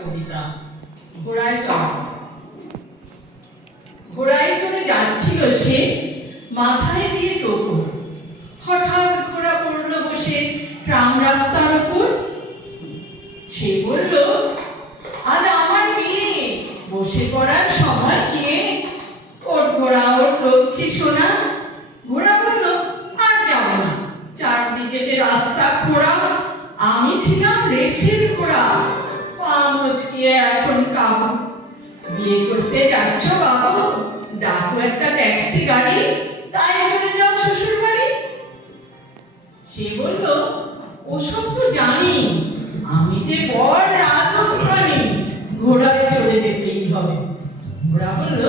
কবিতা ঘোড়ায় চড়া। ঘোড়ায় চড়ে যাচ্ছিল সে, মাথায় দিয়ে টোপর। হঠাৎ ঘোড়া পড়ল বসে ট্রাম রাস্তার উপর। সে বলল, আজ আমার বিয়ে, বসে পড়ার সময় কে? ওর ঘোড়া, ওর লক্ষ্মী সোনা। ঘোড়া বলল, আর যাব না, চারদিকে যে রাস্তা খোঁড়া, আমি ছিলাম রেসের ঘোড়া, পা মুচকিয়ে এখন কাবু। বিয়ে করতে যাচ্ছ বাবু, ডাকো একটা ট্যাক্সি গাড়ি, তাই চলে যাও শ্বশুর বাড়ি। সে বলল, ওসব তো জানি, আমি যে বড় রাজস্থানী, ঘোড়ায় চলে যেতেই হবে। ঘোড়া বলল,